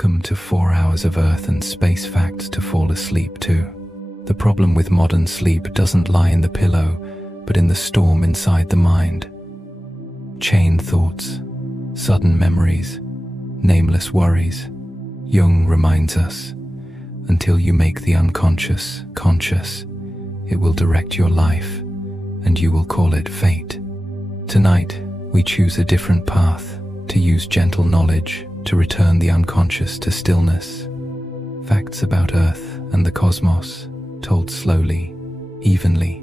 Welcome to 4 hours of Earth and space facts to fall asleep to. The problem with modern sleep doesn't lie in the pillow, but in the storm inside the mind. Chain thoughts, sudden memories, nameless worries. Jung reminds us, until you make the unconscious conscious, it will direct your life, and you will call it fate. Tonight, we choose a different path, to use gentle knowledge to return the unconscious to stillness. Facts about Earth and the cosmos, told slowly, evenly,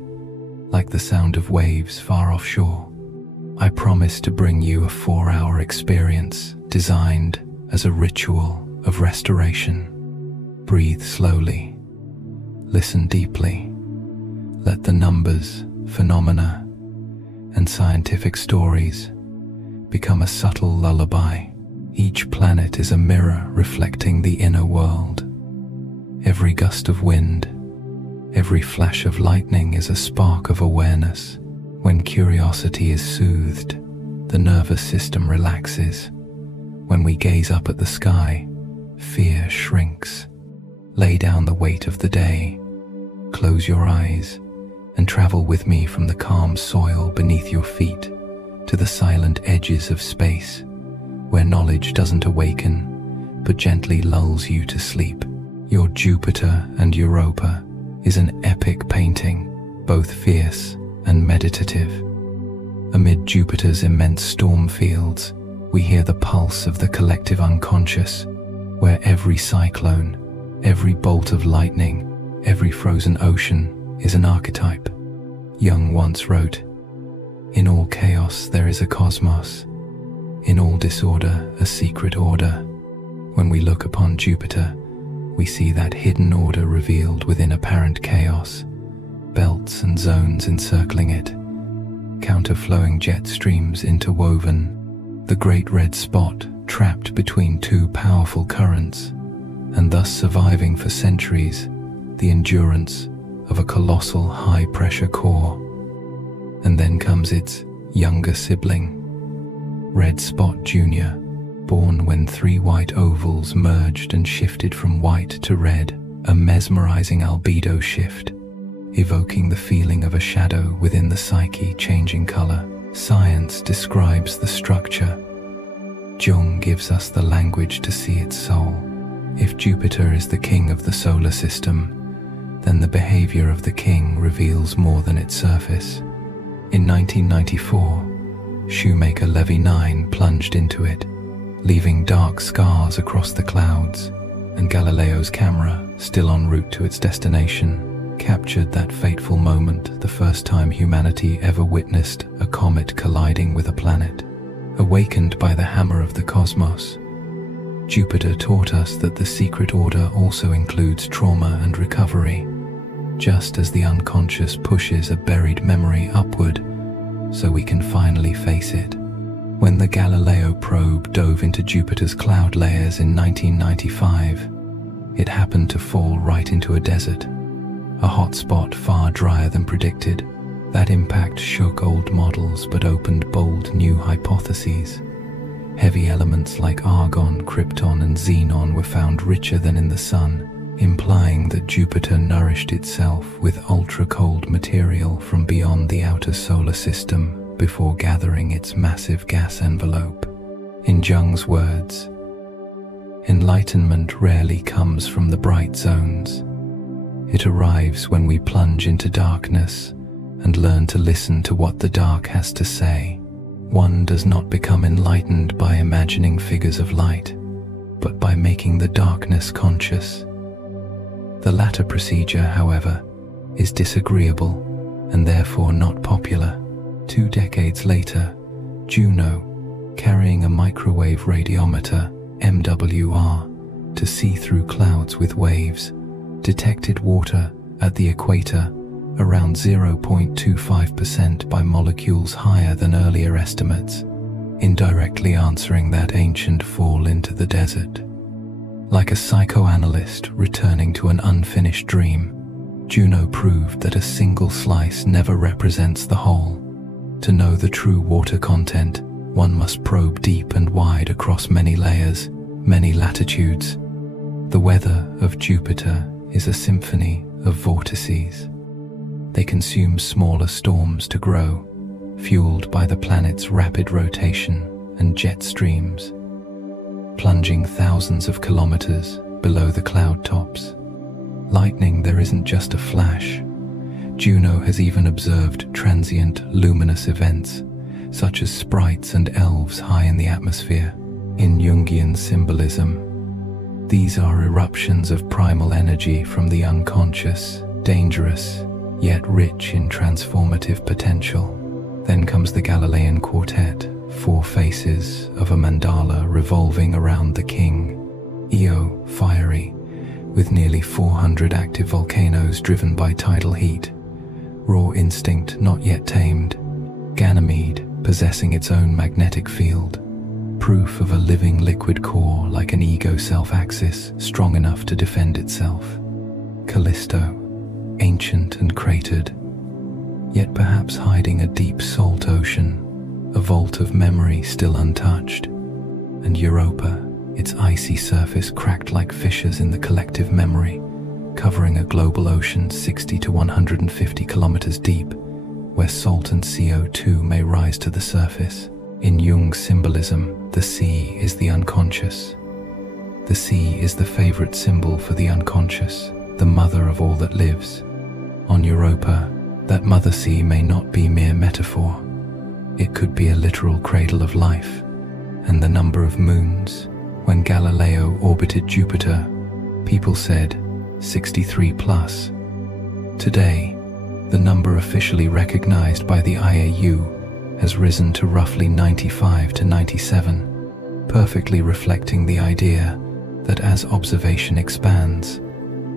like the sound of waves far offshore. I promise to bring you a 4-hour experience designed as a ritual of restoration. Breathe slowly. Listen deeply. Let the numbers, phenomena, and scientific stories become a subtle lullaby. Each planet is a mirror reflecting the inner world. Every gust of wind, every flash of lightning is a spark of awareness. When curiosity is soothed, the nervous system relaxes. When we gaze up at the sky, fear shrinks. Lay down the weight of the day. Close your eyes and travel with me from the calm soil beneath your feet to the silent edges of space, where knowledge doesn't awaken, but gently lulls you to sleep. Your Jupiter and Europa is an epic painting, both fierce and meditative. Amid Jupiter's immense storm fields, we hear the pulse of the collective unconscious, where every cyclone, every bolt of lightning, every frozen ocean is an archetype. Jung once wrote, "In all chaos there is a cosmos. In all disorder, a secret order." When we look upon Jupiter, we see that hidden order revealed within apparent chaos, belts and zones encircling it, counterflowing jet streams interwoven, the great red spot trapped between two powerful currents, and thus surviving for centuries the endurance of a colossal high-pressure core. And then comes its younger sibling, Red Spot Jr., born when 3 white ovals merged and shifted from white to red, a mesmerizing albedo shift, evoking the feeling of a shadow within the psyche changing color. Science describes the structure. Jung gives us the language to see its soul. If Jupiter is the king of the solar system, then the behavior of the king reveals more than its surface. In 1994, shoemaker Levy 9 plunged into it, leaving dark scars across the clouds, and Galileo's camera, still en route to its destination, captured that fateful moment, the first time humanity ever witnessed a comet colliding with a planet. Awakened by the hammer of the cosmos, Jupiter taught us that the secret order also includes trauma and recovery. Just as the unconscious pushes a buried memory upward, so we can finally face it. When the Galileo probe dove into Jupiter's cloud layers in 1995, it happened to fall right into a desert, a hot spot far drier than predicted. That impact shook old models but opened bold new hypotheses. Heavy elements like argon, krypton, and xenon were found richer than in the Sun, implying that Jupiter nourished itself with ultra-cold material from beyond the outer solar system before gathering its massive gas envelope. In Jung's words, enlightenment rarely comes from the bright zones. It arrives when we plunge into darkness and learn to listen to what the dark has to say. One does not become enlightened by imagining figures of light, but by making the darkness conscious. The latter procedure, however, is disagreeable and therefore not popular. 2 decades later, Juno, carrying a microwave radiometer, MWR, to see through clouds with waves, detected water at the equator around 0.25% by molecules higher than earlier estimates, indirectly answering that ancient fall into the desert. Like a psychoanalyst returning to an unfinished dream, Juno proved that a single slice never represents the whole. To know the true water content, one must probe deep and wide across many layers, many latitudes. The weather of Jupiter is a symphony of vortices. They consume smaller storms to grow, fueled by the planet's rapid rotation and jet streams, plunging thousands of kilometers below the cloud tops. Lightning there isn't just a flash. Juno has even observed transient luminous events, such as sprites and elves high in the atmosphere. In Jungian symbolism, these are eruptions of primal energy from the unconscious, dangerous, yet rich in transformative potential. Then comes the Galilean quartet, four faces of a mandala revolving around the king. Io, fiery, with nearly 400 active volcanoes driven by tidal heat. Raw instinct not yet tamed. Ganymede, possessing its own magnetic field. Proof of a living liquid core like an ego self-axis strong enough to defend itself. Callisto, ancient and cratered, yet perhaps hiding a deep salt ocean, a vault of memory still untouched. And Europa, its icy surface cracked like fissures in the collective memory, covering a global ocean 60 to 150 kilometers deep, where salt and CO2 may rise to the surface. In Jung's symbolism, the sea is the unconscious. The sea is the favorite symbol for the unconscious, the mother of all that lives. On Europa, that mother sea may not be mere metaphor. It could be a literal cradle of life. And the number of moons. When Galileo orbited Jupiter, people said 63 plus. Today, the number officially recognized by the IAU has risen to roughly 95 to 97, perfectly reflecting the idea that as observation expands,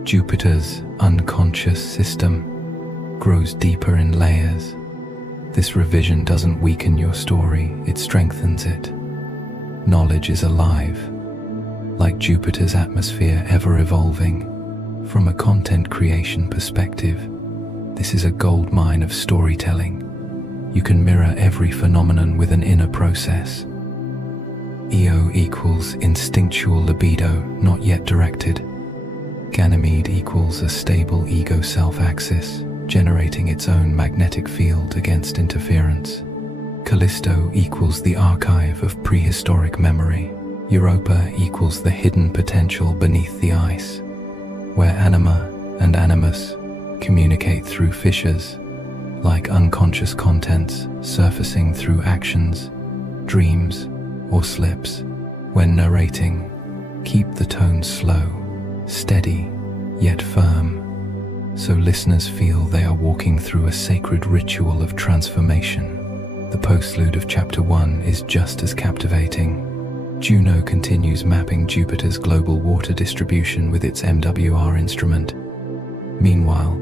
Jupiter's unconscious system grows deeper in layers. This revision doesn't weaken your story, it strengthens it. Knowledge is alive, like Jupiter's atmosphere ever evolving. From a content creation perspective, this is a goldmine of storytelling. You can mirror every phenomenon with an inner process. Io equals instinctual libido, not yet directed. Ganymede equals a stable ego self-axis, generating its own magnetic field against interference. Callisto equals the archive of prehistoric memory. Europa equals the hidden potential beneath the ice, where anima and animus communicate through fissures, like unconscious contents surfacing through actions, dreams, or slips. When narrating, keep the tone slow, steady, yet firm, so listeners feel they are walking through a sacred ritual of transformation. The postlude of Chapter 1 is just as captivating. Juno continues mapping Jupiter's global water distribution with its MWR instrument. Meanwhile,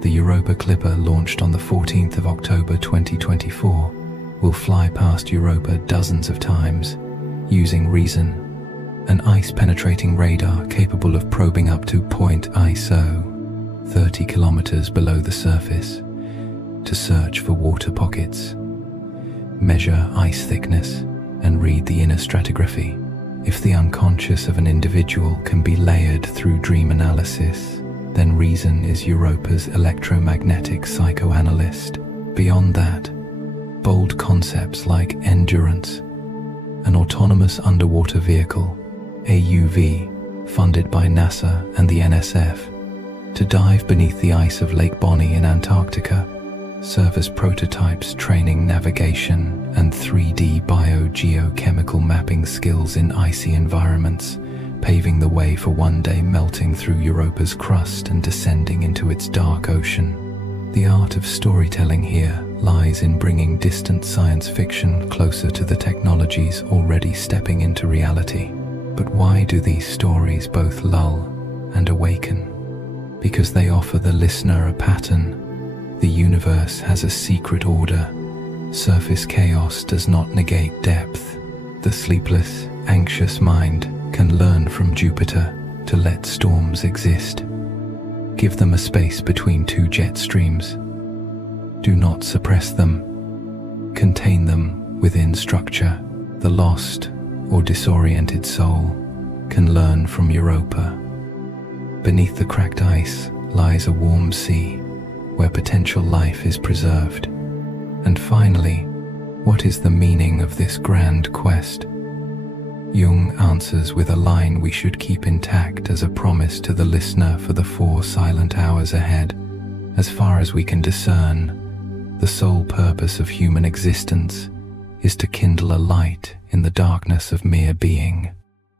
the Europa Clipper, launched on the 14th of October 2024, will fly past Europa dozens of times, using Reason, an ice-penetrating radar capable of probing up to point ISO, 30 kilometers below the surface, to search for water pockets, measure ice thickness, and read the inner stratigraphy. If the unconscious of an individual can be layered through dream analysis, then Reason is Europa's electromagnetic psychoanalyst. Beyond that, bold concepts like endurance, an autonomous underwater vehicle, AUV, funded by NASA and the NSF, to dive beneath the ice of Lake Bonny in Antarctica, serve as prototypes training navigation and 3D biogeochemical mapping skills in icy environments, paving the way for one day melting through Europa's crust and descending into its dark ocean. The art of storytelling here lies in bringing distant science fiction closer to the technologies already stepping into reality. But why do these stories both lull and awaken? Because they offer the listener a pattern. The universe has a secret order. Surface chaos does not negate depth. The sleepless, anxious mind can learn from Jupiter to let storms exist. Give them a space between two jet streams. Do not suppress them. Contain them within structure. The lost or disoriented soul can learn from Europa. Beneath the cracked ice lies a warm sea where potential life is preserved. And finally, what is the meaning of this grand quest? Jung answers with a line we should keep intact as a promise to the listener for the 4 silent hours ahead. As far as we can discern, the sole purpose of human existence is to kindle a light in the darkness of mere being.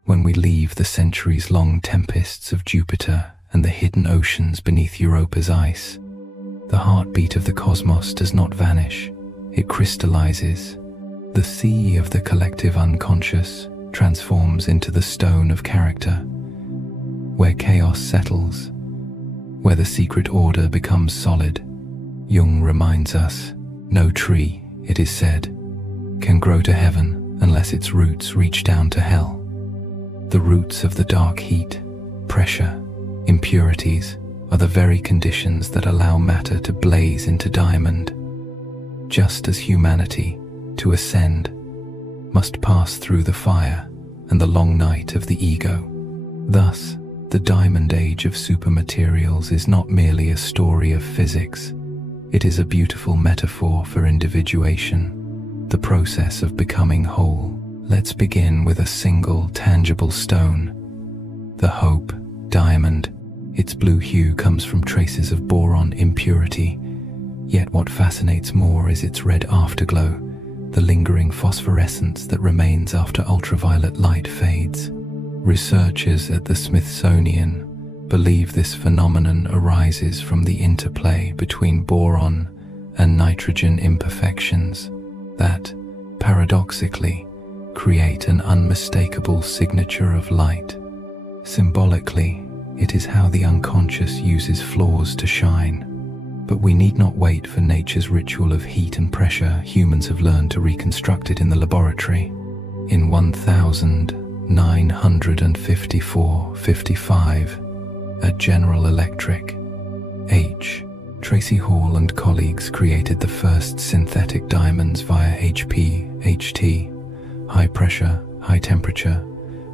When we leave the centuries-long tempests of Jupiter and the hidden oceans beneath Europa's ice, the heartbeat of the cosmos does not vanish, it crystallizes. The sea of the collective unconscious transforms into the stone of character, where chaos settles, where the secret order becomes solid. Jung reminds us, no tree, it is said, can grow to heaven unless its roots reach down to hell. The roots of the dark heat, pressure, impurities are the very conditions that allow matter to blaze into diamond. Just as humanity, to ascend, must pass through the fire and the long night of the ego. Thus, the diamond age of supermaterials is not merely a story of physics. It is a beautiful metaphor for individuation, the process of becoming whole. Let's begin with a single, tangible stone, the Hope diamond. Its blue hue comes from traces of boron impurity, yet what fascinates more is its red afterglow, the lingering phosphorescence that remains after ultraviolet light fades. Researchers at the Smithsonian believe this phenomenon arises from the interplay between boron and nitrogen imperfections that, paradoxically, create an unmistakable signature of light. Symbolically, it is how the unconscious uses flaws to shine. But we need not wait for nature's ritual of heat and pressure. Humans have learned to reconstruct it in the laboratory. In 1954-55, at General Electric, Tracy Hall and colleagues created the first synthetic diamonds via HPHT, high pressure, high temperature,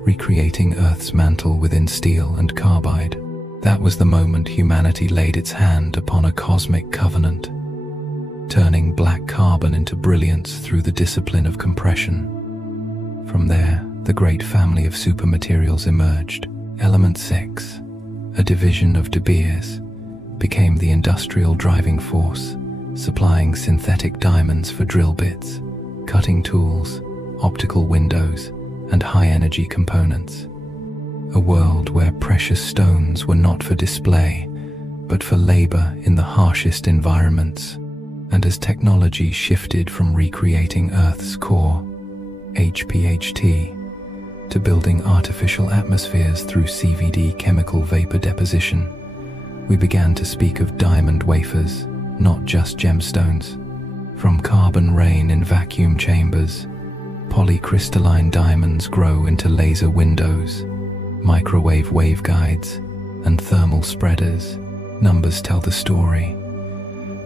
recreating Earth's mantle within steel and carbide. That was the moment humanity laid its hand upon a cosmic covenant, turning black carbon into brilliance through the discipline of compression. From there, the great family of supermaterials emerged. Element 6, a division of De Beers, became the industrial driving force, supplying synthetic diamonds for drill bits, cutting tools, optical windows, and high-energy components. A world where precious stones were not for display, but for labor in the harshest environments. And as technology shifted from recreating Earth's core, HPHT, to building artificial atmospheres through CVD chemical vapor deposition, we began to speak of diamond wafers, not just gemstones. From carbon rain in vacuum chambers, polycrystalline diamonds grow into laser windows, microwave waveguides, and thermal spreaders. Numbers tell the story.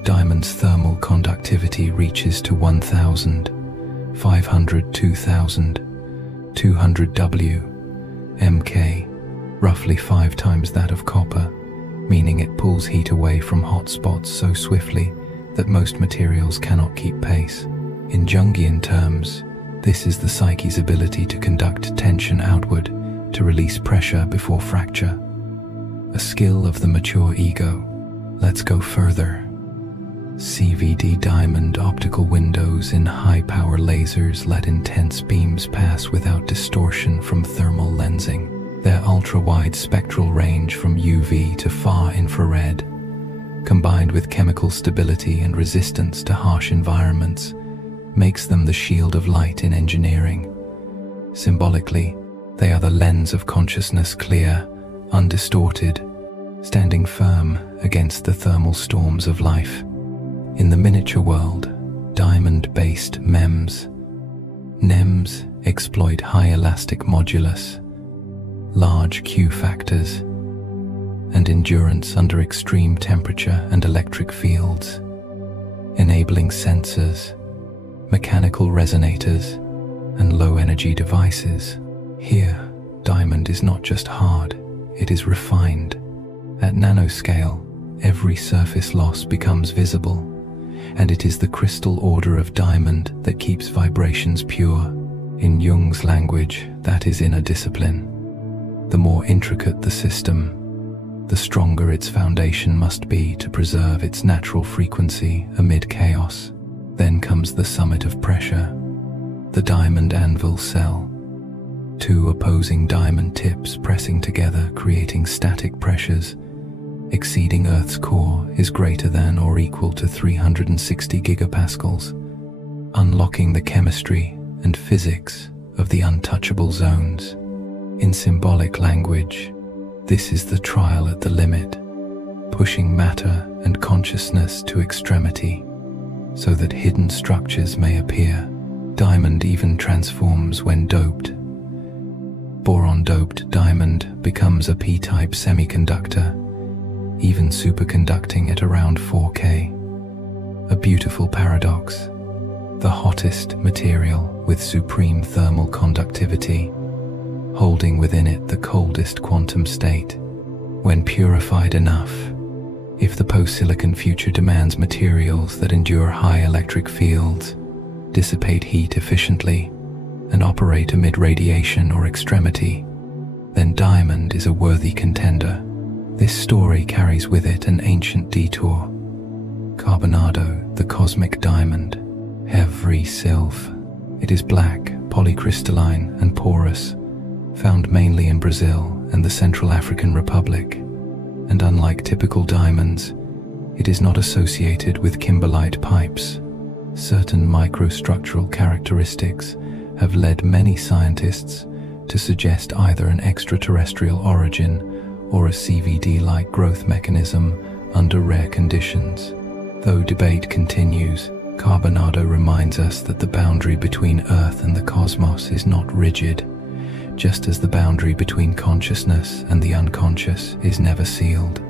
Diamond's thermal conductivity reaches to 1,000, 500, 2,000, 200 W, mK, roughly 5 times that of copper, meaning it pulls heat away from hot spots so swiftly that most materials cannot keep pace. In Jungian terms, this is the psyche's ability to conduct tension outward, to release pressure before fracture. A skill of the mature ego. Let's go further. CVD diamond optical windows in high-power lasers let intense beams pass without distortion from thermal lensing. Their ultra-wide spectral range from UV to far infrared, combined with chemical stability and resistance to harsh environments, makes them the shield of light in engineering. Symbolically, they are the lens of consciousness, clear, undistorted, standing firm against the thermal storms of life. In the miniature world, diamond-based NEMs exploit high elastic modulus, large Q factors, and endurance under extreme temperature and electric fields, enabling sensors, mechanical resonators, and low-energy devices. Here, Diamond is not just hard, it is refined. At nanoscale, every surface loss becomes visible, and it is the crystal order of diamond that keeps vibrations pure. In Jung's language, that is inner discipline. The more intricate the system, the stronger its foundation must be to preserve its natural frequency amid chaos. Then comes the summit of pressure, the diamond anvil cell. Two opposing diamond tips pressing together, creating static pressures exceeding Earth's core is greater than or equal to 360 gigapascals, unlocking the chemistry and physics of the untouchable zones. In symbolic language, this is the trial at the limit, pushing matter and consciousness to extremity, so that hidden structures may appear. Diamond even transforms when doped. Boron-doped diamond becomes a p-type semiconductor, even superconducting at around 4K. A beautiful paradox. The hottest material with supreme thermal conductivity, holding within it the coldest quantum state. When purified enough, if the post-silicon future demands materials that endure high electric fields, dissipate heat efficiently, and operate amid radiation or extremity, then diamond is a worthy contender. This story carries with it an ancient detour. Carbonado, the cosmic diamond. Every sylph. It is black, polycrystalline, and porous, found mainly in Brazil and the Central African Republic. And unlike typical diamonds, it is not associated with kimberlite pipes. Certain microstructural characteristics have led many scientists to suggest either an extraterrestrial origin or a CVD-like growth mechanism under rare conditions. Though debate continues, Carbonado reminds us that the boundary between Earth and the cosmos is not rigid, just as the boundary between consciousness and the unconscious is never sealed.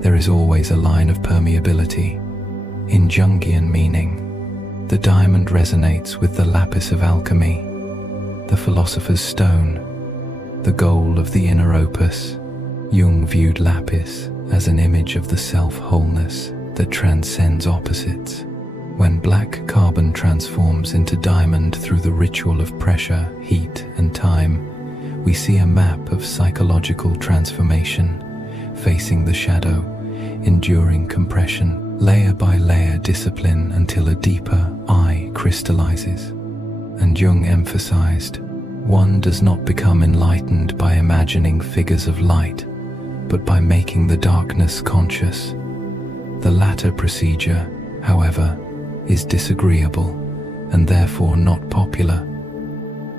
There is always a line of permeability. In Jungian meaning, the diamond resonates with the lapis of alchemy, the philosopher's stone, the goal of the inner opus. Jung viewed lapis as an image of the self-wholeness that transcends opposites. When black carbon transforms into diamond through the ritual of pressure, heat, and time, we see a map of psychological transformation, facing the shadow, enduring compression, layer by layer discipline until a deeper I crystallizes. And Jung emphasized, one does not become enlightened by imagining figures of light, but by making the darkness conscious. The latter procedure, however, is disagreeable and therefore not popular.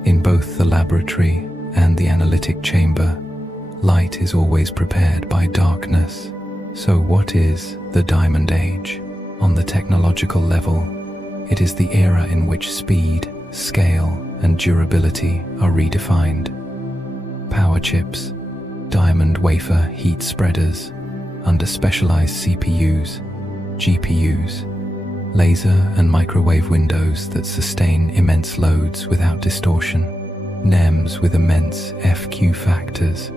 In both the laboratory and the analytic chamber, light is always prepared by darkness. So what is the Diamond Age? On the technological level, it is the era in which speed, scale, and durability are redefined. Power chips, diamond wafer heat spreaders under specialized CPUs, GPUs, laser and microwave windows that sustain immense loads without distortion, NEMs with immense FQ factors,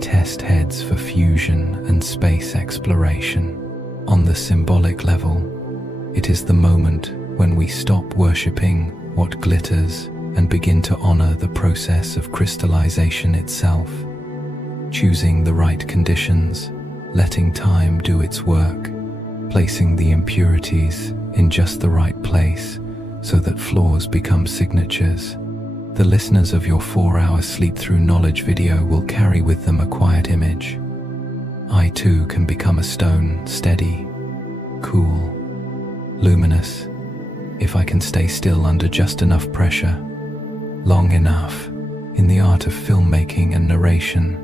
test heads for fusion and space exploration. On the symbolic level, it is the moment when we stop worshipping what glitters and begin to honor the process of crystallization itself, choosing the right conditions, letting time do its work, placing the impurities in just the right place so that flaws become signatures. The listeners of your 4-hour sleep through knowledge video will carry with them a quiet image. I too can become a stone, steady, cool, luminous, if I can stay still under just enough pressure, long enough. In the art of filmmaking and narration,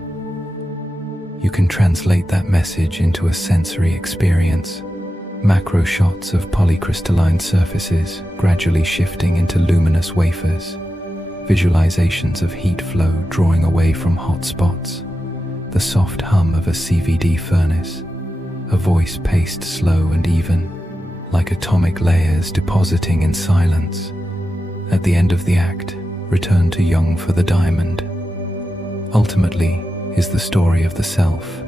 you can translate that message into a sensory experience. Macro shots of polycrystalline surfaces gradually shifting into luminous wafers, visualizations of heat flow drawing away from hot spots, the soft hum of a CVD furnace, a voice paced slow and even, like atomic layers depositing in silence. At the end of the act, return to Jung for the diamond. ultimately is the story of the self.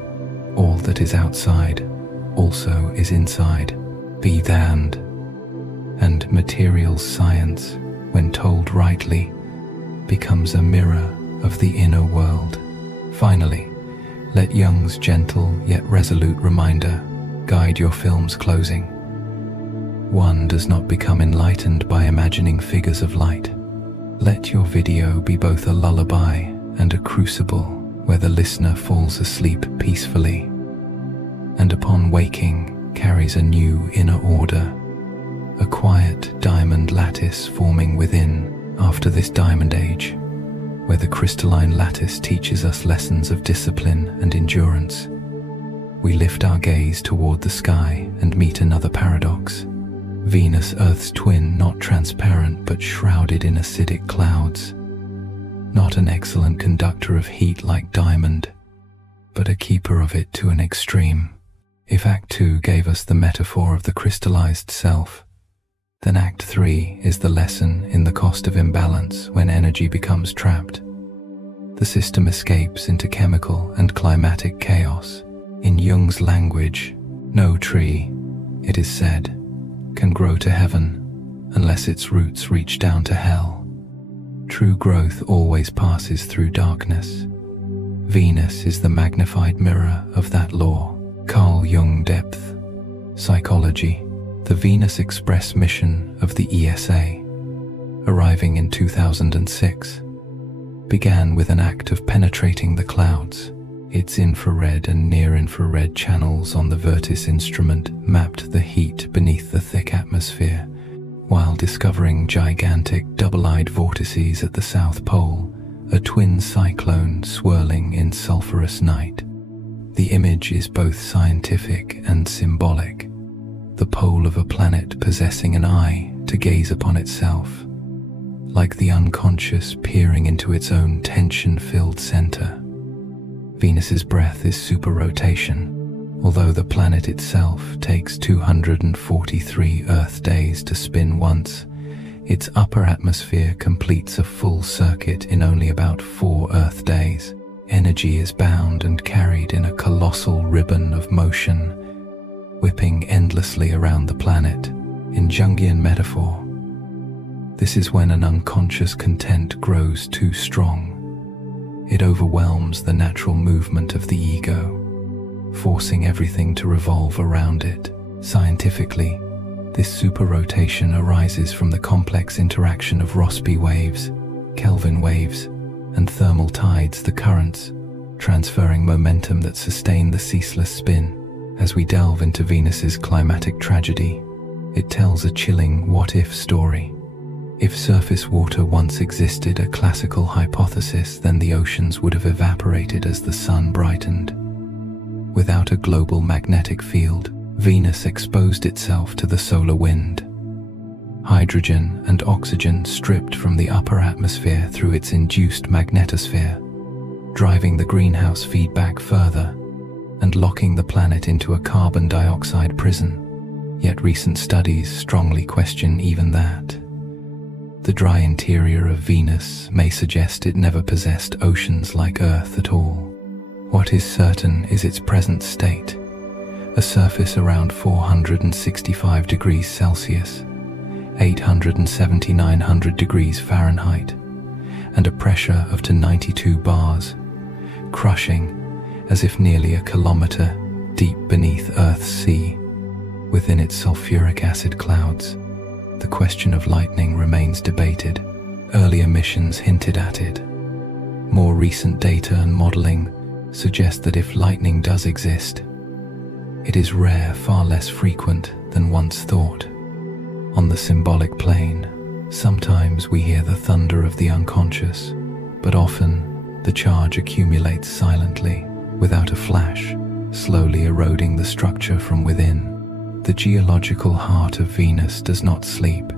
All that is outside also is inside. Be damned. And materials science, when told rightly, becomes a mirror of the inner world. Finally, let Jung's gentle yet resolute reminder guide your film's closing. One does not become enlightened by imagining figures of light. Let your video be both a lullaby and a crucible where the listener falls asleep peacefully, and upon waking carries a new inner order, a quiet diamond lattice forming within after this diamond age, where the crystalline lattice teaches us lessons of discipline and endurance. We lift our gaze toward the sky and meet another paradox. Venus, Earth's twin, not transparent but shrouded in acidic clouds. Not an excellent conductor of heat like diamond, but a keeper of it to an extreme. If Act 2 gave us the metaphor of the crystallized self, then Act 3 is the lesson in the cost of imbalance when energy becomes trapped. The system escapes into chemical and climatic chaos. In Jung's language, no tree, it is said, can grow to heaven unless its roots reach down to hell. True growth always passes through darkness. Venus is the magnified mirror of that law. Carl Jung. Depth Psychology. The Venus Express mission of the ESA, arriving in 2006, began with an act of penetrating the clouds. Its infrared and near-infrared channels on the Vertis instrument mapped the heat beneath the thick atmosphere, while discovering gigantic double-eyed vortices at the South Pole, a twin cyclone swirling in sulphurous night. The image is both scientific and symbolic, the pole of a planet possessing an eye to gaze upon itself, like the unconscious peering into its own tension-filled center. Venus's breath is superrotation. Although the planet itself takes 243 Earth days to spin once, its upper atmosphere completes a full circuit in only about 4 Earth days. Energy is bound and carried in a colossal ribbon of motion, whipping endlessly around the planet. In Jungian metaphor, this is when an unconscious content grows too strong. It overwhelms the natural movement of the ego, forcing everything to revolve around it. Scientifically, this superrotation arises from the complex interaction of Rossby waves, Kelvin waves, and thermal tides, the currents, transferring momentum that sustain the ceaseless spin. As we delve into Venus's climatic tragedy, it tells a chilling what-if story. If surface water once existed, a classical hypothesis, then the oceans would have evaporated as the sun brightened. Without a global magnetic field, Venus exposed itself to the solar wind. Hydrogen and oxygen stripped from the upper atmosphere through its induced magnetosphere, driving the greenhouse feedback further and locking the planet into a carbon dioxide prison. Yet recent studies strongly question even that. The dry interior of Venus may suggest it never possessed oceans like Earth at all. What is certain is its present state, a surface around 465 degrees Celsius, 870–900 degrees Fahrenheit, and a pressure of to 92 bars, crushing as if nearly a kilometer deep beneath Earth's sea. Within its sulfuric acid clouds, the question of lightning remains debated. Earlier missions hinted at it. More recent data and modeling suggest that if lightning does exist, it is rare, far less frequent than once thought. On the symbolic plane, sometimes we hear the thunder of the unconscious, but often the charge accumulates silently, without a flash, slowly eroding the structure from within. The geological heart of Venus does not sleep.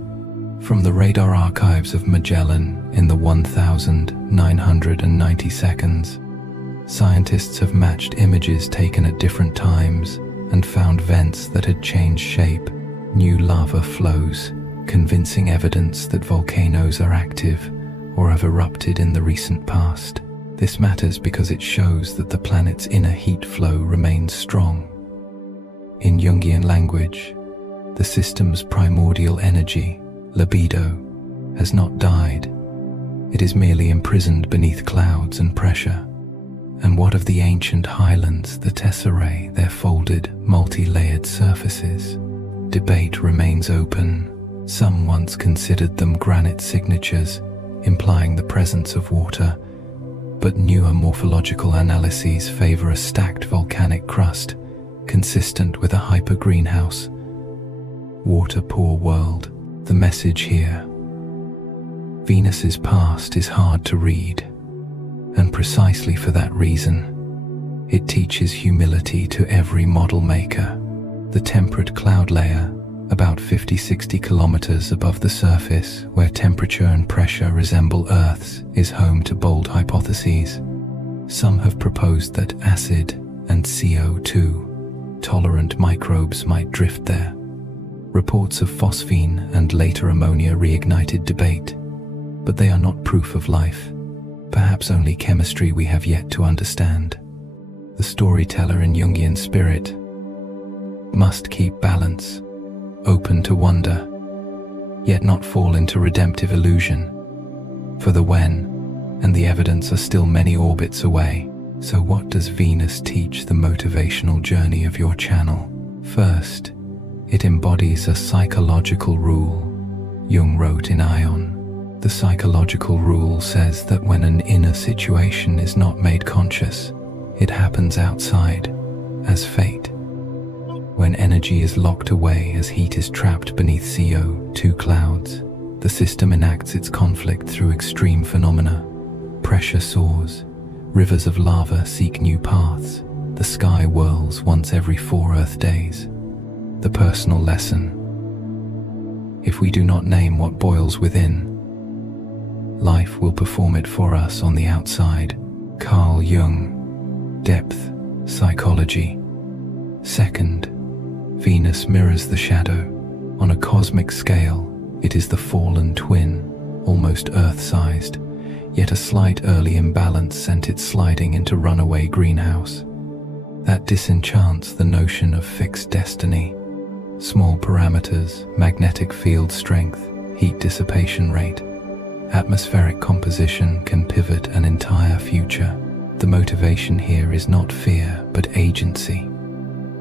From the radar archives of Magellan in the 1990 seconds, scientists have matched images taken at different times and found vents that had changed shape, new lava flows, convincing evidence that volcanoes are active or have erupted in the recent past. This matters because it shows that the planet's inner heat flow remains strong. In Jungian language, the system's primordial energy, libido, has not died. It is merely imprisoned beneath clouds and pressure. And what of the ancient highlands, the tesserae, their folded, multi-layered surfaces? Debate remains open. Some once considered them granite signatures, implying the presence of water, but newer morphological analyses favor a stacked volcanic crust, consistent with a hyper-greenhouse. Water-poor world. The message here: Venus's past is hard to read, and precisely for that reason, it teaches humility to every model maker. The temperate cloud layer, about 50-60 kilometers above the surface, where temperature and pressure resemble Earth's, is home to bold hypotheses. Some have proposed that acid and CO2-tolerant microbes might drift there. Reports of phosphine and later ammonia reignited debate, but they are not proof of life, perhaps only chemistry we have yet to understand. The storyteller in Jungian spirit must keep balance, open to wonder, yet not fall into redemptive illusion. For the when and the evidence are still many orbits away. So what does Venus teach the motivational journey of your channel? First, it embodies a psychological rule. Jung wrote in Ion, the psychological rule says that when an inner situation is not made conscious, it happens outside, as fate. When energy is locked away as heat is trapped beneath CO2 clouds, the system enacts its conflict through extreme phenomena. Pressure soars, rivers of lava seek new paths, the sky whirls once every 4 Earth days. The personal lesson: if we do not name what boils within, life will perform it for us on the outside. Carl Jung. Depth, psychology. Second, Venus mirrors the shadow. On a cosmic scale, it is the fallen twin, almost Earth-sized, yet a slight early imbalance sent it sliding into runaway greenhouse. That disenchants the notion of fixed destiny. Small parameters, magnetic field strength, heat dissipation rate, atmospheric composition can pivot an entire future. The motivation here is not fear, but agency.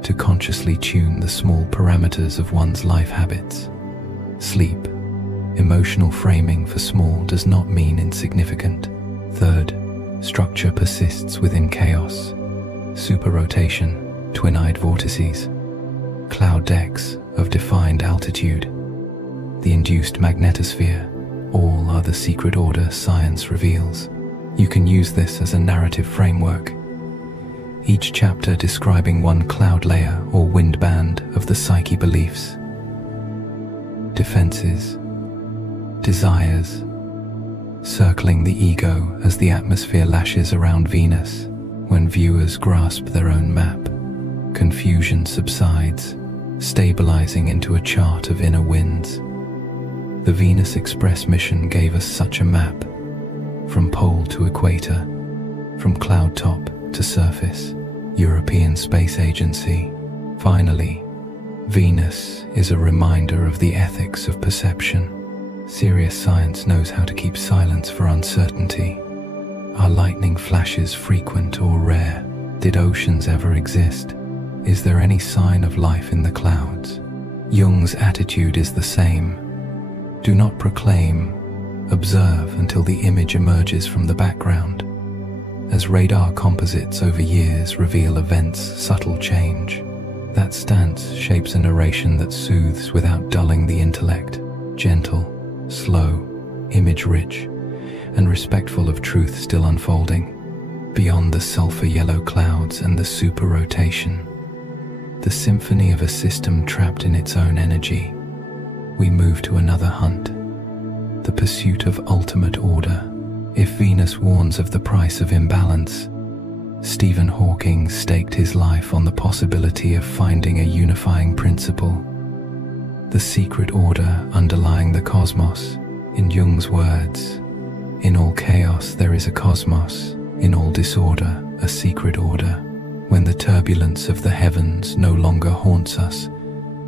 To consciously tune the small parameters of one's life habits. Sleep. Emotional framing for small does not mean insignificant. Third, structure persists within chaos. Superrotation, twin-eyed vortices, cloud decks of defined altitude, the induced magnetosphere, all are the secret order science reveals. You can use this as a narrative framework, each chapter describing one cloud layer or wind band of the psyche beliefs, defenses, desires, circling the ego as the atmosphere lashes around Venus. When viewers grasp their own map, confusion subsides, stabilizing into a chart of inner winds. The Venus Express mission gave us such a map, from pole to equator, from cloud top to surface. European Space Agency. Finally, Venus is a reminder of the ethics of perception. Serious science knows how to keep silence for uncertainty. Are lightning flashes frequent or rare? Did oceans ever exist? Is there any sign of life in the clouds? Jung's attitude is the same. Do not proclaim, observe until the image emerges from the background. As radar composites over years reveal events' subtle change, that stance shapes a narration that soothes without dulling the intellect, gentle, slow, image-rich, and respectful of truth still unfolding. Beyond the sulfur-yellow clouds and the super-rotation, the symphony of a system trapped in its own energy, we move to another hunt, the pursuit of ultimate order. If Venus warns of the price of imbalance, Stephen Hawking staked his life on the possibility of finding a unifying principle, the secret order underlying the cosmos. In Jung's words, in all chaos there is a cosmos. In all disorder, a secret order. When the turbulence of the heavens no longer haunts us,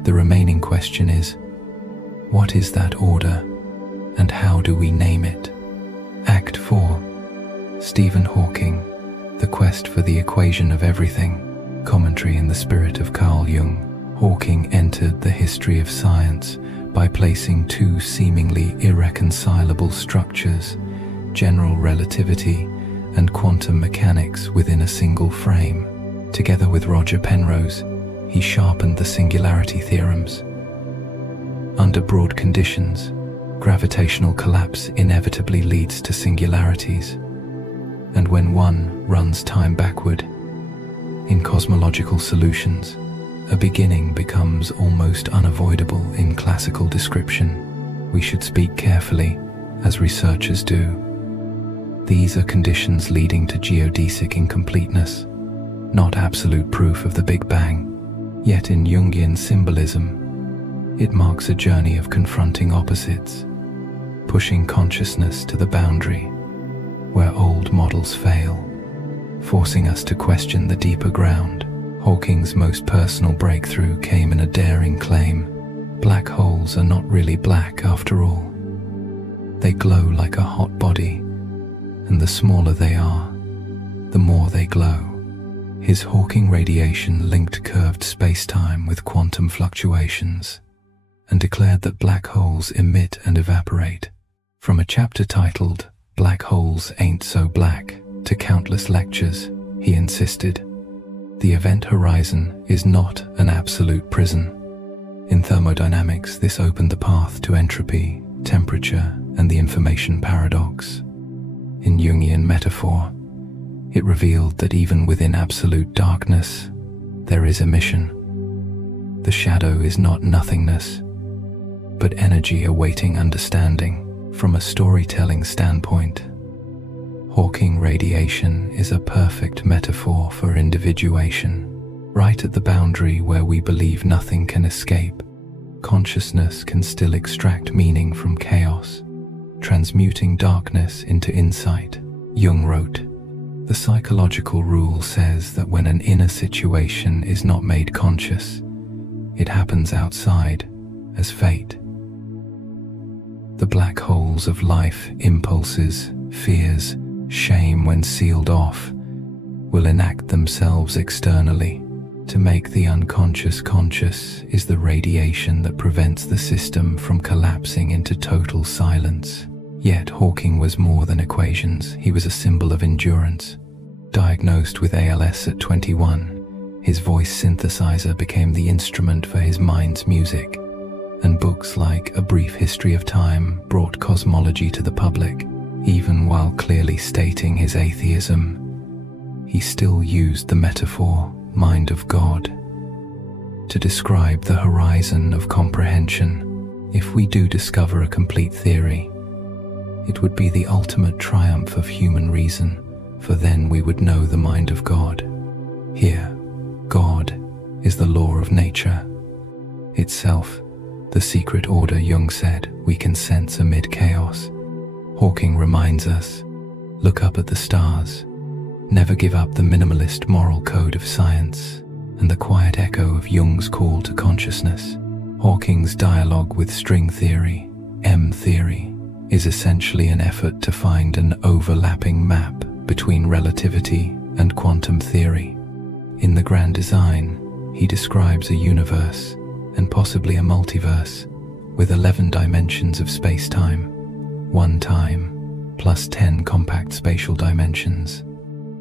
the remaining question is, what is that order, and how do we name it? Act 4. Stephen Hawking, The Quest for the Equation of Everything. Commentary in the spirit of Carl Jung. Hawking entered the history of science by placing two seemingly irreconcilable structures, general relativity and quantum mechanics, within a single frame. Together with Roger Penrose, he sharpened the singularity theorems. Under broad conditions, gravitational collapse inevitably leads to singularities, and when one runs time backward, in cosmological solutions, a beginning becomes almost unavoidable. In classical description, we should speak carefully, as researchers do. These are conditions leading to geodesic incompleteness, not absolute proof of the Big Bang. Yet in Jungian symbolism, it marks a journey of confronting opposites, pushing consciousness to the boundary where old models fail, forcing us to question the deeper ground. Hawking's most personal breakthrough came in a daring claim. Black holes are not really black after all. They glow like a hot body, and the smaller they are, the more they glow. His Hawking radiation linked curved space-time with quantum fluctuations, and declared that black holes emit and evaporate. From a chapter titled, "Black Holes Ain't So Black," to countless lectures, he insisted, the event horizon is not an absolute prison. In thermodynamics, this opened the path to entropy, temperature, and the information paradox. In Jungian metaphor, it revealed that even within absolute darkness, there is emission. The shadow is not nothingness, but energy awaiting understanding. From a storytelling standpoint, Hawking radiation is a perfect metaphor for individuation. Right at the boundary where we believe nothing can escape, consciousness can still extract meaning from chaos, transmuting darkness into insight. Jung wrote, "The psychological rule says that when an inner situation is not made conscious, it happens outside, as fate. The black holes of life, impulses, fears, shame, when sealed off, will enact themselves externally. To make the unconscious conscious is the radiation that prevents the system from collapsing into total silence." Yet Hawking was more than equations. He was a symbol of endurance. Diagnosed with ALS at 21, his voice synthesizer became the instrument for his mind's music, and books like A Brief History of Time brought cosmology to the public. Even while clearly stating his atheism, he still used the metaphor, mind of God, to describe the horizon of comprehension. If we do discover a complete theory, it would be the ultimate triumph of human reason, for then we would know the mind of God. Here, God is the law of nature itself, the secret order, Jung said, we can sense amid chaos. Hawking reminds us, look up at the stars, never give up the minimalist moral code of science, and the quiet echo of Jung's call to consciousness. Hawking's dialogue with string theory, M theory, is essentially an effort to find an overlapping map between relativity and quantum theory. In the grand design, he describes a universe, and possibly a multiverse, with 11 dimensions of space-time, 1 time, plus 10 compact spatial dimensions,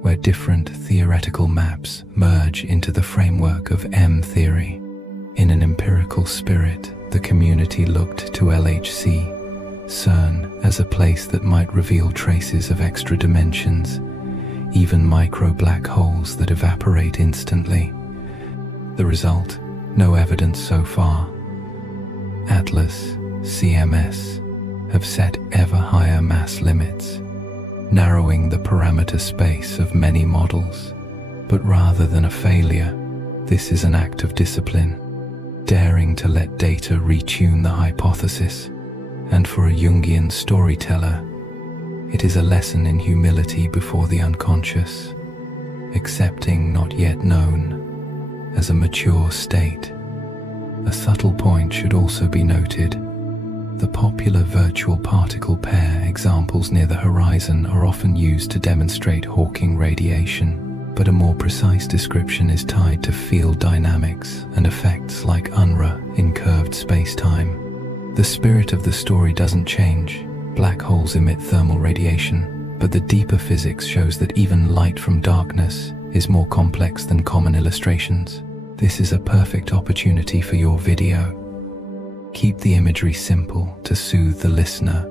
where different theoretical maps merge into the framework of M theory. In an empirical spirit, the community looked to LHC, CERN, as a place that might reveal traces of extra dimensions, even micro black holes that evaporate instantly. The result? No evidence so far. Atlas, CMS, have set ever higher mass limits, narrowing the parameter space of many models. But rather than a failure, this is an act of discipline, daring to let data retune the hypothesis. And for a Jungian storyteller, It is a lesson in humility before the unconscious, accepting not yet known as a mature state. A subtle point should also be noted. The popular virtual particle pair examples near the horizon are often used to demonstrate Hawking radiation, but a more precise description is tied to field dynamics and effects like aura in curved space-time. The spirit of the story doesn't change. Black holes emit thermal radiation, but the deeper physics shows that even light from darkness is more complex than common illustrations. This is a perfect opportunity for your video. Keep the imagery simple to soothe the listener,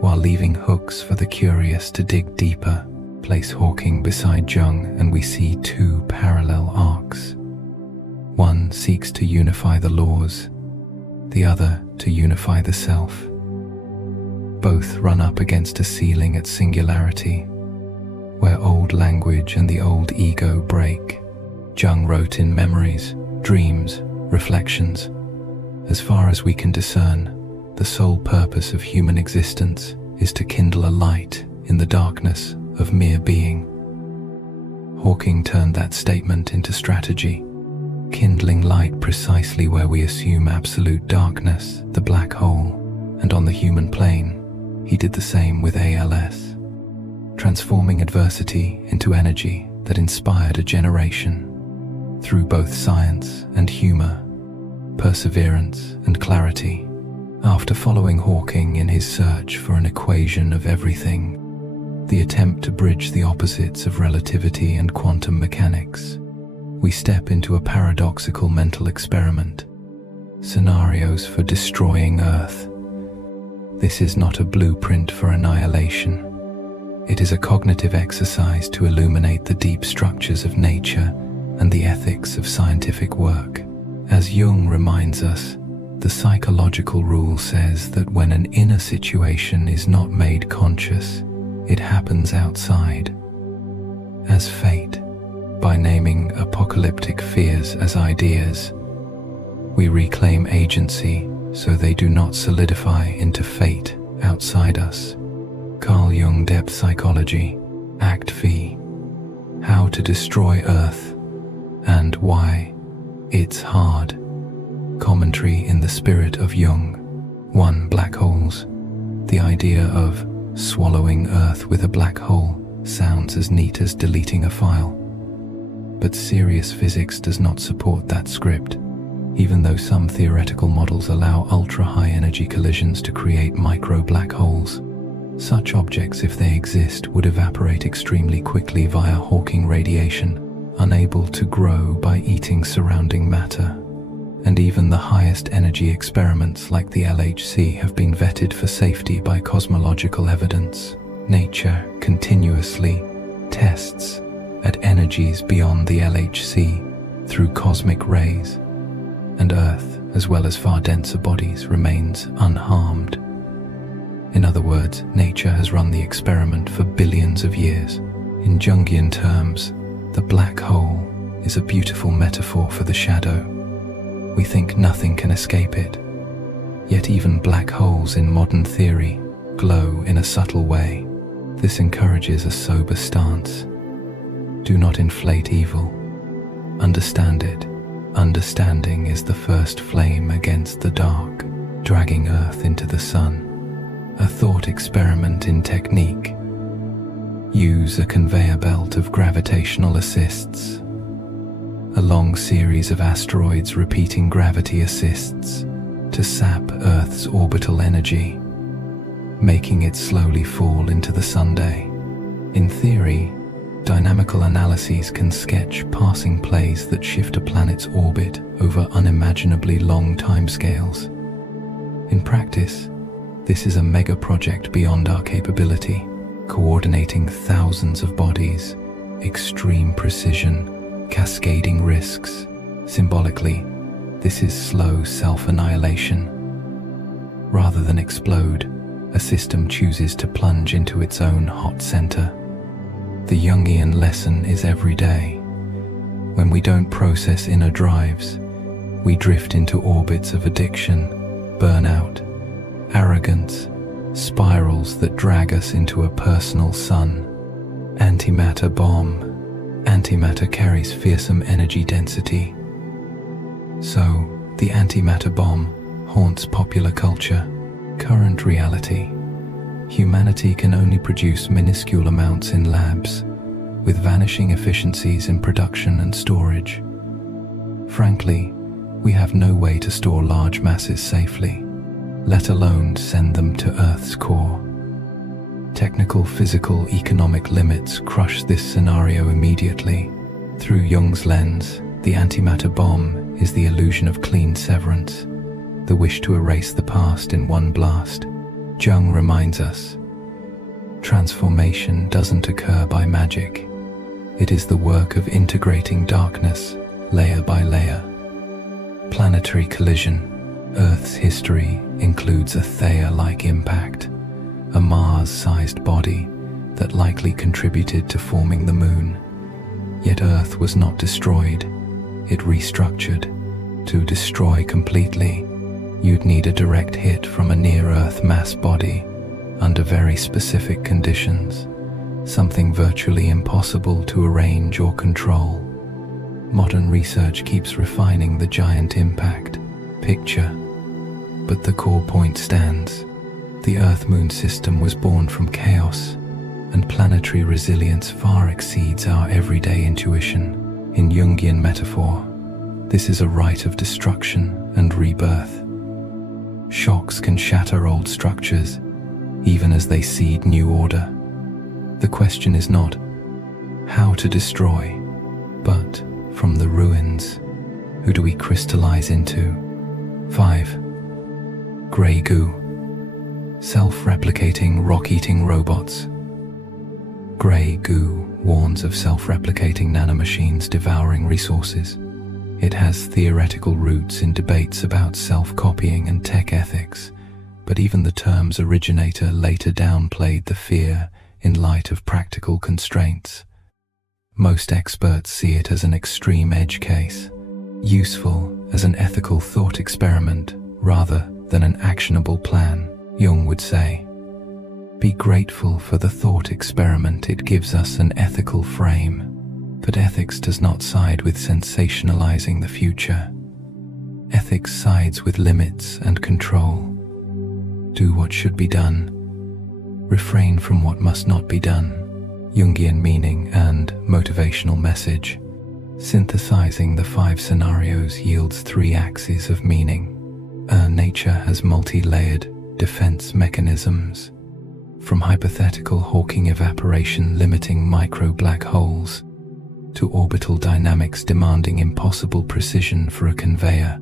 while leaving hooks for the curious to dig deeper. Place Hawking beside Jung and we see two parallel arcs. One seeks to unify the laws, the other to unify the self. Both run up against a ceiling at singularity, where old language and the old ego break. Jung wrote in memories, dreams, reflections. As far as we can discern, the sole purpose of human existence is to kindle a light in the darkness of mere being. Hawking turned that statement into strategy, kindling light precisely where we assume absolute darkness, the black hole, and on the human plane, he did the same with ALS, transforming adversity into energy that inspired a generation. Through both science and humor, perseverance and clarity. After following Hawking in his search for an equation of everything, the attempt to bridge the opposites of relativity and quantum mechanics, we step into a paradoxical mental experiment. Scenarios for destroying Earth. This is not a blueprint for annihilation. It is a cognitive exercise to illuminate the deep structures of nature and the ethics of scientific work. As Jung reminds us, the psychological rule says that when an inner situation is not made conscious, it happens outside. As fate, by naming apocalyptic fears as ideas, we reclaim agency so they do not solidify into fate outside us. Carl Jung, Depth Psychology, Act V. How to Destroy Earth and Why It's Hard. Commentary in the spirit of Jung. 1. Black holes. The idea of swallowing Earth with a black hole sounds as neat as deleting a file. But serious physics does not support that script, even though some theoretical models allow ultra-high energy collisions to create micro-black holes. Such objects, if they exist, would evaporate extremely quickly via Hawking radiation, unable to grow by eating surrounding matter. And even the highest energy experiments like the LHC have been vetted for safety by cosmological evidence. Nature continuously tests at energies beyond the LHC through cosmic rays, and Earth, as well as far denser bodies, remains unharmed. In other words, nature has run the experiment for billions of years. In Jungian terms, the black hole is a beautiful metaphor for the shadow. We think nothing can escape it, yet even black holes in modern theory glow in a subtle way. This encourages a sober stance. Do not inflate evil. Understand it. Understanding is the first flame against the dark, dragging Earth into the sun. A thought experiment in technique. Use a conveyor belt of gravitational assists. A long series of asteroids repeating gravity assists to sap Earth's orbital energy, making it slowly fall into the sunday. In theory, dynamical analyses can sketch passing plays that shift a planet's orbit over unimaginably long timescales. In practice, this is a mega project beyond our capability, coordinating thousands of bodies, extreme precision, cascading risks. Symbolically, this is slow self-annihilation. Rather than explode, a system chooses to plunge into its own hot center. The Jungian lesson is every day. When we don't process inner drives, we drift into orbits of addiction, burnout, arrogance, spirals that drag us into a personal sun. Antimatter bomb. Antimatter carries fearsome energy density. So, the antimatter bomb haunts popular culture. Current reality. Humanity can only produce minuscule amounts in labs, with vanishing efficiencies in production and storage. Frankly, we have no way to store large masses safely, let alone send them to Earth's core. Technical, physical, economic limits crush this scenario immediately. Through Jung's lens, the antimatter bomb is the illusion of clean severance, the wish to erase the past in one blast. Jung reminds us, transformation doesn't occur by magic. It is the work of integrating darkness, layer by layer. Planetary collision. Earth's history includes a Theia-like impact, a Mars-sized body that likely contributed to forming the Moon. Yet Earth was not destroyed, it restructured. To destroy completely, you'd need a direct hit from a near-Earth mass body under very specific conditions, something virtually impossible to arrange or control. Modern research keeps refining the giant impact picture, but the core point stands. The Earth-Moon system was born from chaos, and planetary resilience far exceeds our everyday intuition. In Jungian metaphor, this is a rite of destruction and rebirth. Shocks can shatter old structures, even as they seed new order. The question is not how to destroy, but from the ruins, who do we crystallize into? 5. Grey goo. Self-replicating rock-eating robots. Grey goo warns of self-replicating nanomachines devouring resources. It has theoretical roots in debates about self-copying and tech ethics, but even the term's originator later downplayed the fear in light of practical constraints. Most experts see it as an extreme edge case, useful as an ethical thought experiment rather than an actionable plan. Jung would say, "Be grateful for the thought experiment, it gives us an ethical frame." But ethics does not side with sensationalizing the future. Ethics sides with limits and control. Do what should be done. Refrain from what must not be done. Jungian meaning and motivational message. Synthesizing the 5 scenarios yields 3 axes of meaning. Nature has multi-layered defense mechanisms, from hypothetical Hawking evaporation limiting micro black holes to orbital dynamics demanding impossible precision for a conveyor,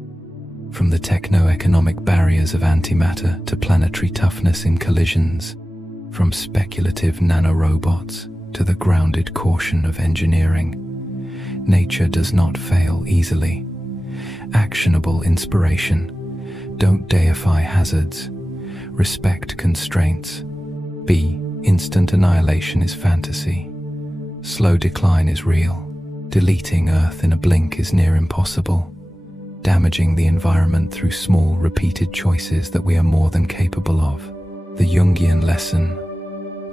from the techno-economic barriers of antimatter to planetary toughness in collisions, from speculative nanorobots to the grounded caution of engineering. Nature does not fail easily. Actionable inspiration. Don't deify hazards. Respect constraints. B. Instant annihilation is fantasy. Slow decline is real. Deleting Earth in a blink is near impossible. Damaging the environment through small, repeated choices that we are more than capable of. The Jungian lesson.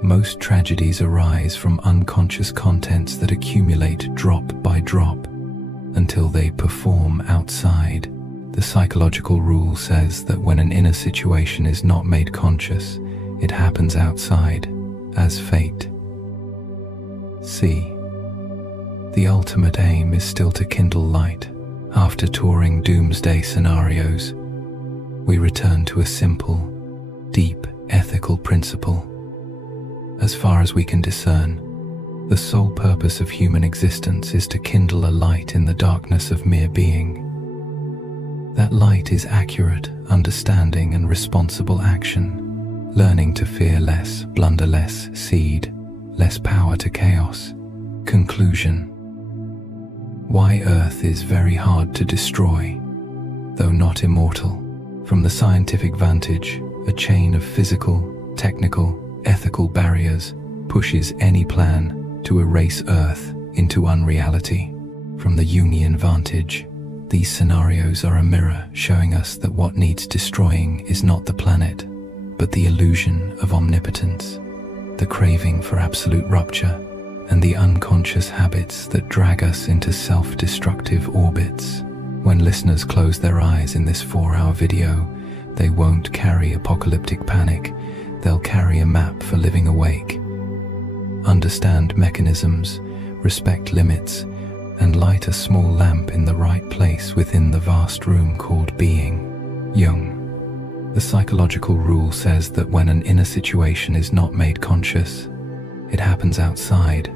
Most tragedies arise from unconscious contents that accumulate drop by drop until they perform outside. The psychological rule says that when an inner situation is not made conscious, it happens outside, as fate. C. The ultimate aim is still to kindle light. After touring doomsday scenarios, we return to a simple, deep ethical principle. As far as we can discern, the sole purpose of human existence is to kindle a light in the darkness of mere being. That light is accurate, understanding, and responsible action, learning to fear less, blunder less, cede less power to chaos. Conclusion. Why Earth is very hard to destroy, though not immortal. From the scientific vantage, a chain of physical, technical, ethical barriers pushes any plan to erase Earth into unreality. From the Jungian vantage, these scenarios are a mirror showing us that what needs destroying is not the planet, but the illusion of omnipotence, the craving for absolute rupture, and the unconscious habits that drag us into self-destructive orbits. When listeners close their eyes in this 4-hour video, they won't carry apocalyptic panic, they'll carry a map for living awake. Understand mechanisms, respect limits, and light a small lamp in the right place within the vast room called being. Jung. The psychological rule says that when an inner situation is not made conscious, it happens outside,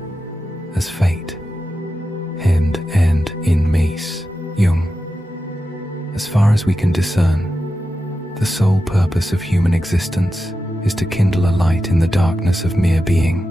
as fate. End in Mies, Jung. As far as we can discern, the sole purpose of human existence is to kindle a light in the darkness of mere being.